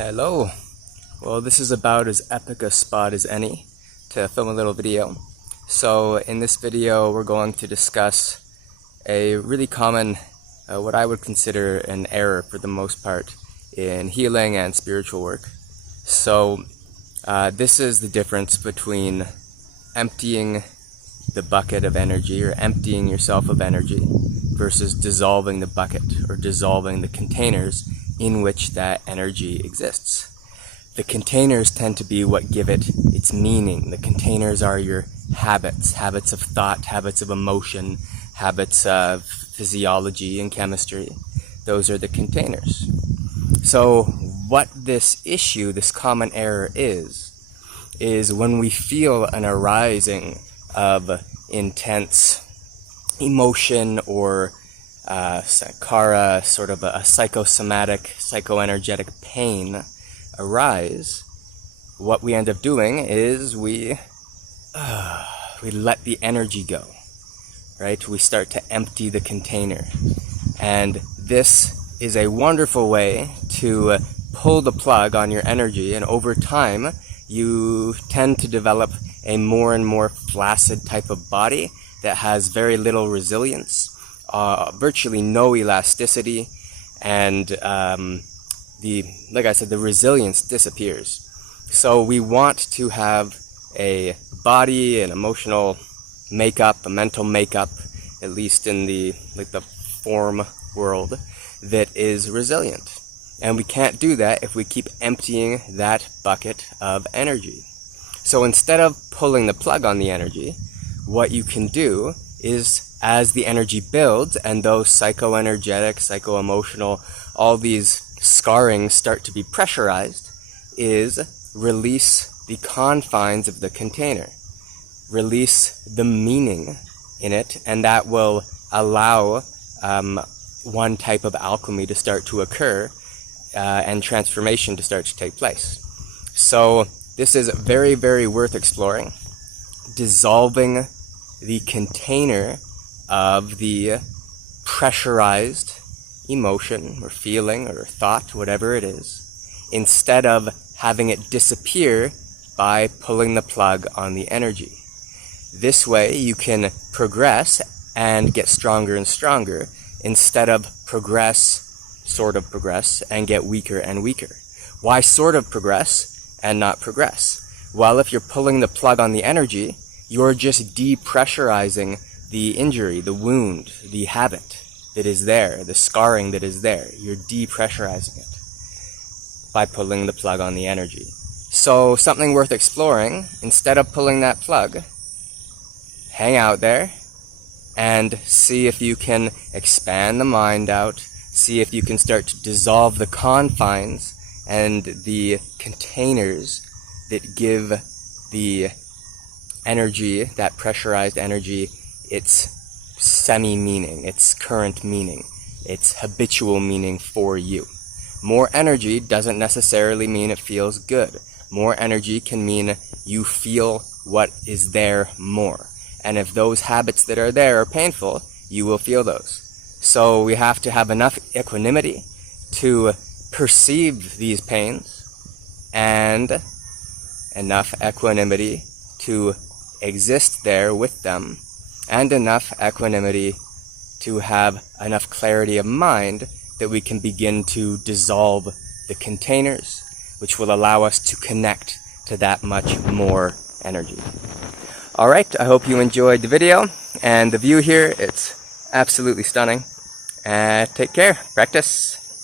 Hello. Well, this is about as epic a spot as any to film a little video. So in this video we're going to discuss a really common, what I would consider an error for the most part in healing and spiritual work. So this is the difference between emptying the bucket of energy or emptying yourself of energy versus dissolving the bucket or dissolving the containers in which that energy exists. The containers tend to be what give it its meaning. The containers are your habits of thought, habits of emotion, habits of physiology and chemistry. Those are the containers. So what this issue, this common error is when we feel an arising of intense emotion or sankara, sort of a psychosomatic, psychoenergetic pain arise, what we end up doing is we let the energy go, right? We start to empty the container. And this is a wonderful way to pull the plug on your energy, and over time you tend to develop a more and more flaccid type of body that has very little resilience, virtually no elasticity, and like I said, the resilience disappears. So we want to have a body, an emotional makeup, a mental makeup, at least in the form world, that is resilient. And we can't do that if we keep emptying that bucket of energy. So instead of pulling the plug on the energy, what you can do is, as the energy builds and those psychoenergetic, psycho-emotional, all these scarrings start to be pressurized, is release the confines of the container. Release the meaning in it, and that will allow one type of alchemy to start to occur and transformation to start to take place. So this is very, very worth exploring. Dissolving the container of the pressurized emotion or feeling or thought, whatever it is, instead of having it disappear by pulling the plug on the energy. This way you can progress and get stronger and stronger instead of sort of progress, and get weaker and weaker. Why sort of progress and not progress? Well, if you're pulling the plug on the energy, you're just depressurizing the injury, the wound, the habit that is there, the scarring that is there. You're depressurizing it by pulling the plug on the energy. So something worth exploring, instead of pulling that plug, hang out there and see if you can expand the mind out, see if you can start to dissolve the confines and the containers that give the energy, that pressurized energy, its semi-meaning, its current meaning, its habitual meaning for you. More energy doesn't necessarily mean it feels good. More energy can mean you feel what is there more. And if those habits that are there are painful, you will feel those. So we have to have enough equanimity to perceive these pains, and enough equanimity to exist there with them, and enough equanimity to have enough clarity of mind that we can begin to dissolve the containers, which will allow us to connect to that much more energy. Alright, I hope you enjoyed the video, and the view here, it's absolutely stunning. Take care, practice.